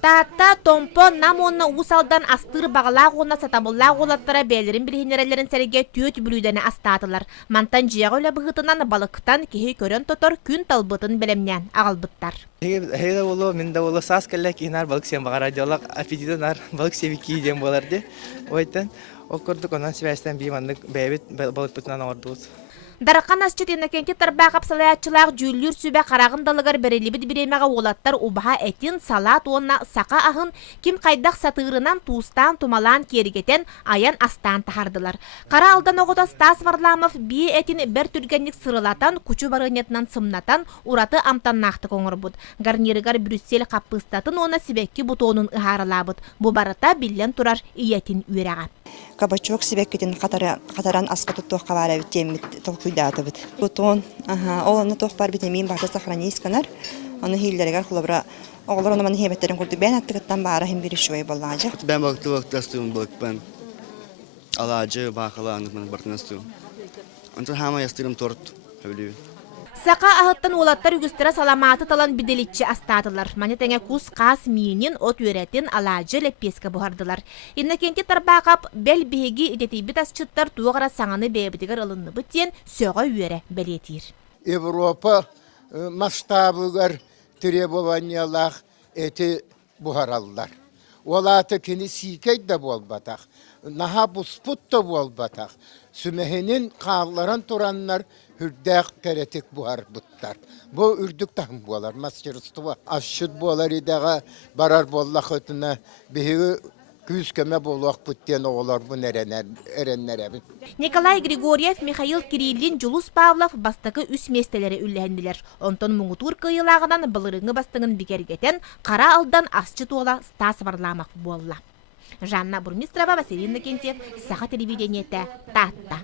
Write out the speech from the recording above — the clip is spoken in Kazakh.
Tata tompo namonna usaldan astır bağlaq ona satabıllaq olattara belirin bilhinерелерин сереге төт бүлүдені астатылар. Мантан жияғы өлі бұғытынан балықтан кехи көрін тотор күн талбытын білемнен ағалбыттар. Хейда олу, мен да олу сас кәлі кейінар балық сен бағар радиолақ аппетитінар балық севики дем боларды. Ойтан, оқырдық онан себәстен беймандық бәйбет балық бұтынан ордуыз. Даракан асчыт енекенте тарбағап салаятчылақ жүллүр сүбә қарағын далығар бәрелебіт біремеға олаттар убаға әтін салат онна сақа ахын ким қайдақ сатырынан туыстан тумалан керігетен аян астан тахардылар. Қара алдан оғыда Стас Варламов бие әтін бір түргенлік сырылатан, күчі барынетінан сымнатан ураты амтаннақты коңыр бұд. Гарнирігар Брюссель қаппыстатын оны себекки бұтонын ұхарылабыд. Бұ барыта білен тұрар иетін үйреға. Кабачок себеккетин катаран аска туттух кабара битемит толкуйдаты бит. Бутон, ол аны тох бар битемин барды сохранись канар. Аны хиллерегер хулабра оглар аны мен хебеттерин курду бен аттыгыттан бара хим бир шуй боллажы. Ben vakti astım ben alacı bakalanık ben bartnastım. Ondan hama yastırım tort öyle. Сақа ағыттан олаттар үгістері саламаты талан биделитчі астатылар. Манетеңе кус қас миінен от өретін алажы леппескі бұғардылар. Иннекенте тарбақап бәл бейгі идетейбіт асчыттар туғыра саңаны бәйбітігер ылынны бұттен сөға өре бәлетір. Европа масштабыгар требованиялах эти бұғаралдар. Олаты кені сикейд да болбатақ. Наха бұспут да болбатақ. Сүмехенин қағыларан тураннар Hürdek keretik buhar buttar. Bu ürdük tahım bualar, masçırıstıva. Aşçıd bualar idağa barar bollakıtına bihi küz köme bollak buttiyen oğlar bu erenler ebin. Nikolay Grigoriev, Mikhail Kirillin, Julus Pavlov bastakı üs mesteleri üllendiler. Onton muğutur kıyılağından bılırını bastığın bikergeten, kara aldan asçı tuğla Stas Varlamov bolla. Жанна Бурмистрова, Василий Иннокентьев, Саха телевидениете, Тата.